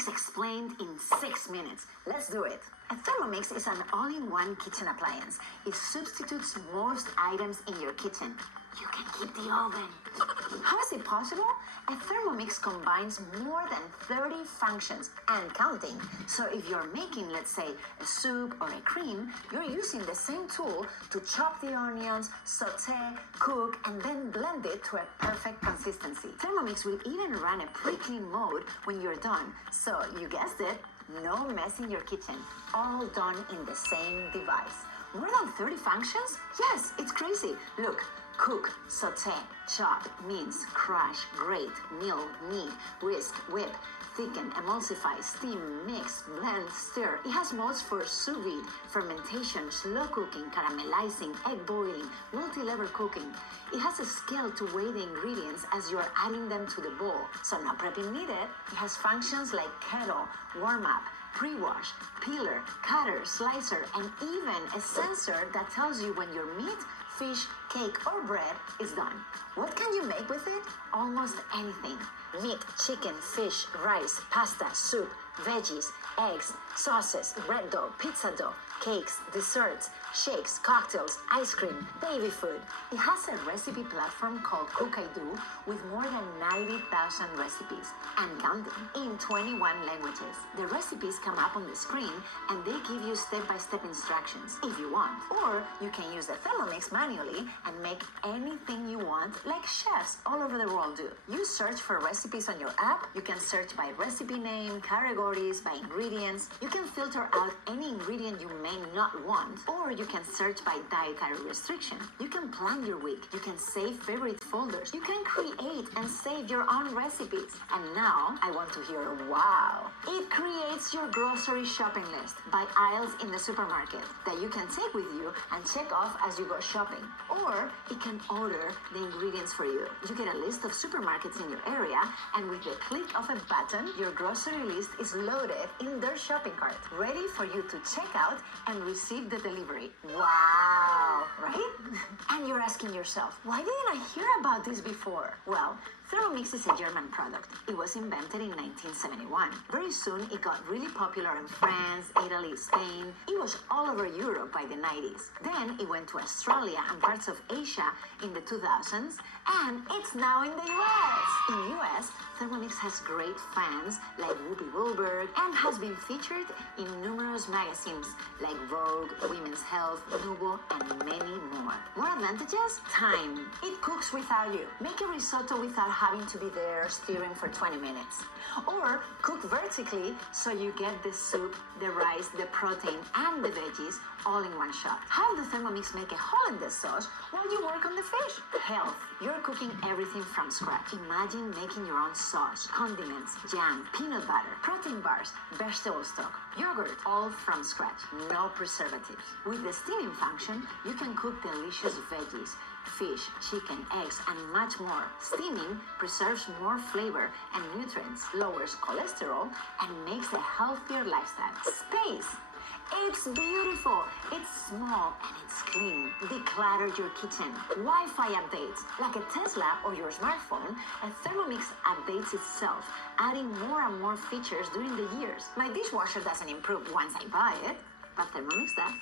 Thermomix explained in 6 minutes. Let's do it. A Thermomix is an all-in-one kitchen appliance. It substitutes most items in your kitchen. You can keep the oven. How is it possible? A Thermomix combines more than 30 functions and counting. So if you're making, let's say, a soup or a cream, you're using the same tool to chop the onions, saute, cook, and then blend it to a perfect consistency. Thermomix will even run a pre-clean mode when you're done. So you guessed it, no mess in your kitchen. All done in the same device. More than 30 functions? Yes, it's crazy. Look. Cook, saute, chop, mince, crush, grate, mill, knead, whisk, whip, thicken, emulsify, steam, mix, blend, stir. It has modes for sous vide, fermentation, slow cooking, caramelizing, egg boiling, multi-level cooking. It has a scale to weigh the ingredients as you're adding them to the bowl, so no prepping needed. It has functions like kettle, warm-up, pre-wash, peeler, cutter, slicer, and even a sensor that tells you when your meat, fish, cake, or bread is done. What can you make with it? Almost anything. Meat, chicken, fish, rice, pasta, soup, veggies, eggs, sauces, bread dough, pizza dough, cakes, desserts, shakes, cocktails, ice cream, baby food. It has a recipe platform called Cook I Do with more than 90,000 recipes and counting in 21 languages. The recipes come up on the screen and they give you step-by-step instructions if you want. Or you can use the Thermomix manually and make anything you want like chefs all over the world do. You search for recipes on your app. You can search by recipe name, categories, by ingredients. You can filter out any ingredient you may not want, or you can search by dietary restriction. You can plan your week. You can save favorite folders. You can create and save your own recipes. And now I want to hear wow. It creates your grocery shopping list by aisles in the supermarket that you can take with you and check off as you go shopping. Or it can order the ingredients for you. You get a list of supermarkets in your area, and with the click of a button, your grocery list is loaded in their shopping cart, ready for you to check out and receive the delivery. Wow, right? And you're asking yourself, why didn't I hear about this before? Well, Thermomix is a German product. It was invented in 1971. Very soon, it got really popular in France, Italy, Spain. It was all over Europe by the 90s. Then it went to Australia and parts of Asia in the 2000s, and it's now in the US. In the US, Thermomix has great fans like Whoopi Goldberg and has been featured in numerous magazines like Vogue, Women's Health, Nubo, and many more. More advantages? Time. It cooks without you. Make a risotto without having to be there stirring for 20 minutes. Or cook vertically so you get the soup, the rice, the protein, and the veggies all in one shot. How does Thermomix make a hole in the sauce while you work on the fish? Health. You're cooking everything from scratch. Imagine making your own sauce, condiments, jam, peanut butter, protein bars, vegetable stock, yogurt, all from scratch. No preservatives. With the steaming function, you can cook delicious veggies, fish, chicken, eggs, and much more. Steaming preserves more flavor and nutrients, lowers cholesterol, and makes a healthier lifestyle. Space. It's beautiful, it's small, and it's clean. Declutter your kitchen. Wi-Fi updates. Like a Tesla or your smartphone, a Thermomix updates itself, adding more and more features during the years. My dishwasher doesn't improve once I buy it, but Thermomix does.